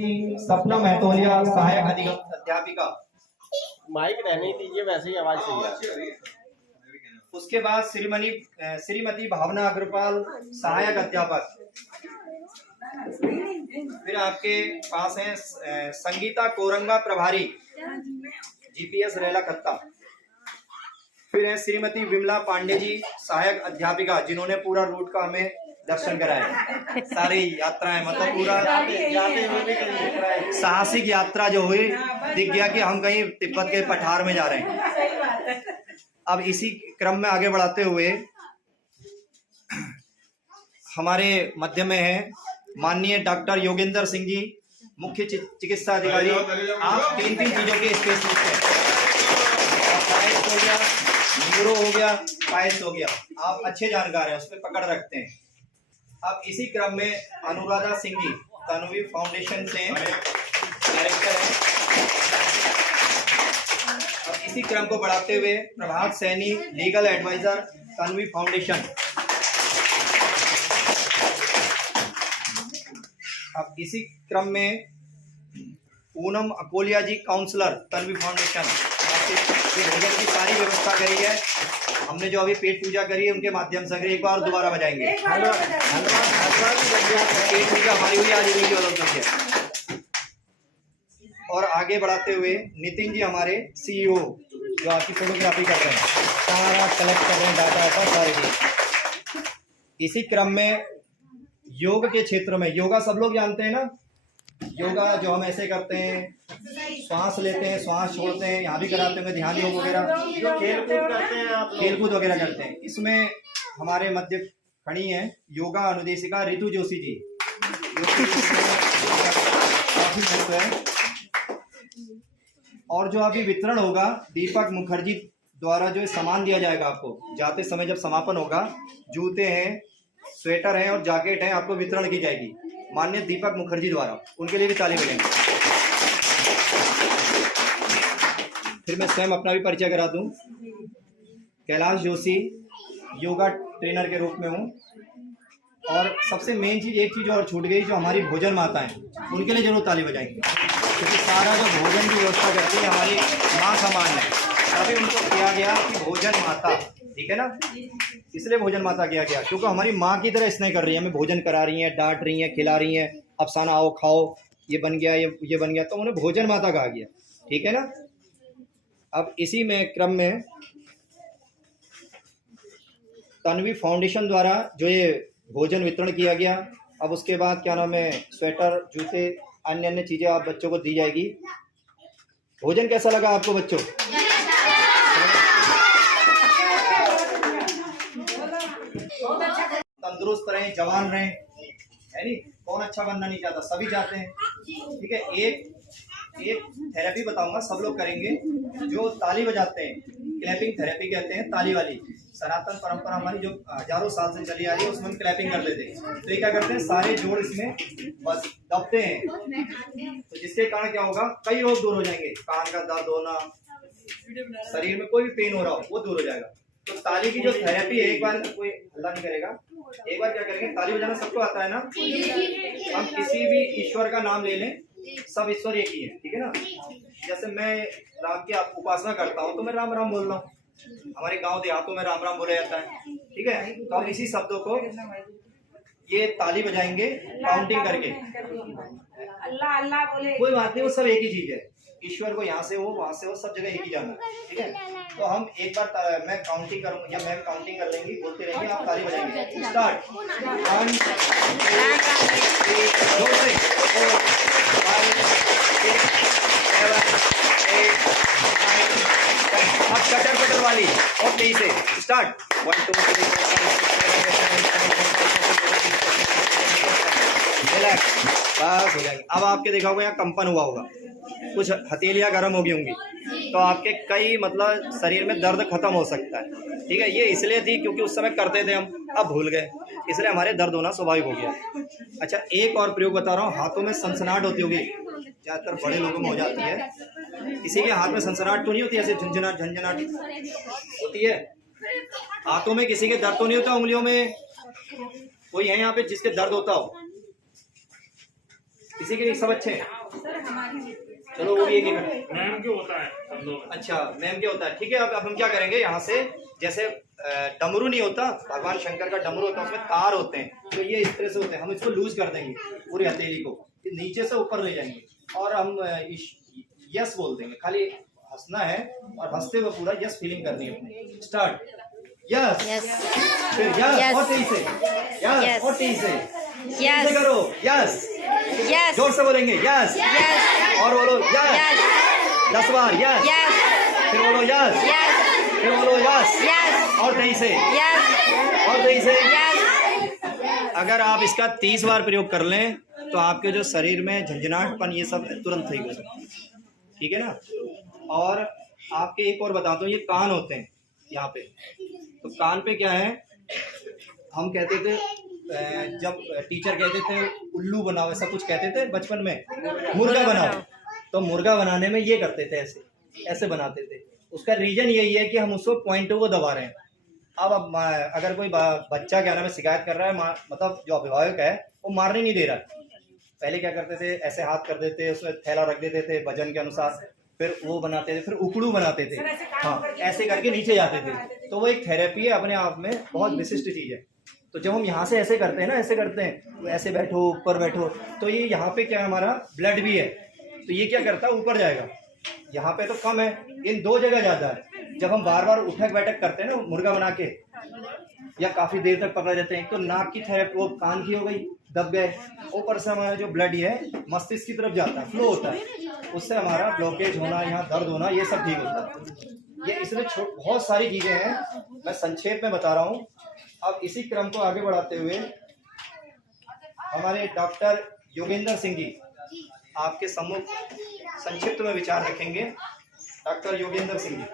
सपना महतोलिया सहायक अध्यापिका। माइक रहने दीजिए, वैसे ही आवाज सही है। उसके बाद श्रीमती भावना अग्रवाल सहायक अध्यापक। फिर आपके पास है संगीता कोरंगा प्रभारी जीपीएस रेला खत्ता। फिर है श्रीमती विमला पांडे जी सहायक अध्यापिका, जिन्होंने पूरा रूट का हमें दर्शन कराया। सारी यात्राएं मतलब पूरा साहसिक यात्रा जो हुई, दिख गया कि हम कहीं तिब्बत के पठार में जा रहे हैं। अब इसी क्रम में आगे बढ़ाते हुए हमारे मध्य में है माननीय डॉक्टर योगेंद्र सिंह जी, मुख्य चिकित्सा अधिकारी। आप तीन चीजों के स्पेशलिस्ट हैं। हो गया, न्यूरो हो गया, पाइल्स हो गया, आप अच्छे जानकार हैं, उस पर पकड़ रखते हैं। अब इसी क्रम में अनुराधा सिंह जी तन्वी फाउंडेशन से डायरेक्टर हैं। अब इसी क्रम को बढ़ाते हुए Prabhat Saini legal advisor Tanvi foundation. अब इसी क्रम में पूनम अकोलिया जी काउंसलर तन्वी फाउंडेशन। भोजन की सारी व्यवस्था करी है हमने, जो अभी पेट पूजा करी है उनके माध्यम से। एक बार दोबारा बजाएंगे। पेट पूजा हमारी हुई आज वीडियो अलग। और आगे बढ़ाते हुए नितिन जी हमारे सीईओ, जो आपकी फोटोग्राफी कर रहे हैं, सारा कलेक्ट कर रहे हैं डाटा सारे की। इसी क्रम में योग के क्षेत्र में, योगा सब लोग जानते हैं ना, योगा जो हम ऐसे करते हैं, श्वास लेते हैं, श्वास छोड़ते हैं, यहाँ भी कराते होंगे ध्यान योग वगैरह, जो खेलकूद करते हैं आप, खेलकूद वगैरह करते हैं। इसमें हमारे मध्य खड़ी हैं योगा अनुदेशिका ऋतु जोशी जी, काफी महत्व है। और जो अभी वितरण होगा दीपक मुखर्जी द्वारा, जो सामान दिया जाएगा आपको जाते समय जब समापन होगा, जूते हैं, स्वेटर हैं और जैकेट हैं, आपको वितरण की जाएगी माननीय दीपक मुखर्जी द्वारा। उनके लिए भी ताली बजाएंगे। फिर मैं स्वयं अपना भी परिचय करा दूं। कैलाश जोशी योगा ट्रेनर के रूप में हूं। और सबसे मेन चीज, एक चीज और छूट गई, जो हमारी भोजन माता है, उनके लिए जरूर ताली बजाएंगे, क्योंकि सारा जो भोजन की व्यवस्था करती है हमारी माँ समान है। तभी उनको किया गया कि भोजन माता, ठीक है ना, इसलिए भोजन माता किया गया, क्योंकि हमारी माँ की तरह स्नेह कर रही है, हमें भोजन करा रही है, डांट रही है, खिला रही है, अफसाना आओ खाओ, ये बन गया, ये बन गया, तो उन्हें भोजन माता कहा गया, ठीक है ना। अब इसी में क्रम में तन्वी फाउंडेशन द्वारा जो ये भोजन वितरण किया गया, अब उसके बाद क्या नाम है, स्वेटर, जूते, अन्य चीजें आप बच्चों को दी जाएगी। भोजन कैसा लगा आपको बच्चों? तंदुरुस्त रहें, जवान रहें, है नी, कौन अच्छा बनना नहीं चाहता, सभी चाहते हैं, ठीक है। एक थेरेपी बताऊंगा, सब लोग करेंगे, जो ताली बजाते हैं, क्लैपिंग थेरेपी कहते हैं, ताली वाली। सनातन परंपरा हमारी जो हजारों साल से चली आ रही है, उसमें हम क्लैपिंग कर लेते हैं। तो ये क्या करते हैं, सारे जोड़ इसमें बस दबते हैं, तो जिसके कारण क्या होगा, कई रोग दूर हो जाएंगे। कान का दर्द होना, शरीर में कोई भी पेन हो रहा हो, वो दूर हो जाएगा। तो ताली की जो थेरेपी है, एक बार कोई हल्ला नहीं करेगा, एक बार क्या करेंगे, ताली बजाना सबको आता है ना, हम किसी भी ईश्वर का नाम ले लें, सब ईश्वर एक ही है, ठीक है ना। जैसे मैं राम की उपासना करता हूँ तो मैं राम राम बोल रहा हूँ, हमारे गांव देहातों में राम राम बोला जाता है, ठीक है। तो हम इसी शब्दों को ये ताली बजाएंगे काउंटिंग करके, अल्लाह अल्लाह बोले, कोई बात नहीं, वो सब एक ही चीज है। ईश्वर को यहाँ से हो, वहां से हो, सब जगह एक ही जाना, ठीक है। तो हम एक बार मैं काउंटिंग करूंगा या मैम काउंटिंग कर लेंगी, बोलते रहेंगे, आप ताली बजाएंगे। स्टार्ट। 1 2 3 4 5 6 7 8 9 10। अब कटर वाली और तेजी से स्टार्ट। 1 2 3 4 5 6 रिलैक्स, बस हो जाएगी। अब आपके देखा होगा यहाँ कंपन हुआ होगा, कुछ हथेलियां गर्म हो गई होंगी, तो आपके कई मतलब शरीर में दर्द खत्म हो सकता है, ठीक है। ये इसलिए थी क्योंकि उस समय करते थे हम, अब भूल गए, इसलिए हमारे दर्द होना स्वाभाविक हो गया। अच्छा, एक और प्रयोग बता रहा हूँ, हाथों में सनसनाहट होती होगी, ज्यादातर बड़े लोगों में हो जाती है। किसी के हाथ में सनसनाहट तो नहीं होती, ऐसे झंझनाहट होती है हाथों में? किसी के दर्द तो नहीं होता उंगलियों में? कोई है यहाँ पे जिसके दर्द होता हो? किसी के नहीं, सब अच्छे हैं? सर हमारी चलो वो भी एक एक मैम क्यों होता है हम लोग? अच्छा मैम क्या होता है, ठीक है। अब हम क्या करेंगे, यहाँ से जैसे डमरू नहीं होता, भगवान शंकर का डमरू होता है, उसमें तार होते हैं, तो ये इस तरह से होते हैं। हम इसको लूज कर देंगे पूरी हथेली को, नीचे से ऊपर ले जाएंगे और हम यस बोल देंगे। खाली हंसना है और हंसते हुए पूरा यस फीलिंग करनी है अपनी। स्टार्ट, यस, फिर यस और तेज से, यस और तेज से, यस करो, यस, यस जोर से बोलेंगे यस, यस और बोलो यस, 10 बार यस, यस फिर बोलो यस, यस फिर बोलो यस, यस और तेज से, यस और तेज से। यस। अगर आप इसका 30 बार प्रयोग कर लें तो आपके जो शरीर में झंझनाहटपन ये सब तुरंत सही हो सकता है, ठीक है ना। और आपके एक और बताता हूँ, ये कान होते हैं यहाँ पे, तो कान पे क्या है, हम कहते थे जब टीचर कहते थे उल्लू बनाओ, ऐसा कुछ कहते थे बचपन में, मुर्गा बनाओ, तो मुर्गा बनाने में ये करते थे, ऐसे ऐसे बनाते थे। उसका रीजन यही है कि हम उसको पॉइंटों को दबा रहे हैं। अब अगर कोई बच्चा क्या नाम है शिकायत कर रहा है, मतलब जो अभिभावक है वो मारने नहीं दे रहा है, पहले क्या करते थे, ऐसे हाथ कर देते, उसमें थैला रख देते थे वजन के अनुसार, फिर वो बनाते थे, फिर उकड़ू बनाते थे, हाँ ऐसे करके नीचे जाते थे। तो वो एक थेरेपी है अपने आप में, बहुत विशिष्ट चीज़ है। तो जब हम यहाँ से ऐसे करते हैं ना, ऐसे करते हैं, तो ऐसे बैठो, ऊपर बैठो, तो ये यहाँ पे क्या हमारा ब्लड भी है, तो ये क्या करता है, ऊपर जाएगा। यहाँ पे तो कम है, इन 2 जगह ज़्यादा है। जब हम बार बार उठक बैठक करते हैं ना मुर्गा बना के, या काफ़ी देर तक पकड़ देते हैं, तो नाक की थेरेपी, वो कान की हो गई, दब गए, ऊपर से हमारा जो ब्लड है मस्तिष्क की तरफ जाता है, फ्लो होता है, उससे हमारा ब्लॉकेज होना, यहाँ दर्द होना, ये सब ठीक होता है। ये इसमें बहुत सारी चीज़ें हैं, मैं संक्षेप में बता रहा हूँ। अब इसी क्रम को आगे बढ़ाते हुए हमारे डॉक्टर योगेंद्र सिंह जी आपके सम्मुख संक्षिप्त में विचार रखेंगे। डॉक्टर योगेंद्र सिंह जी।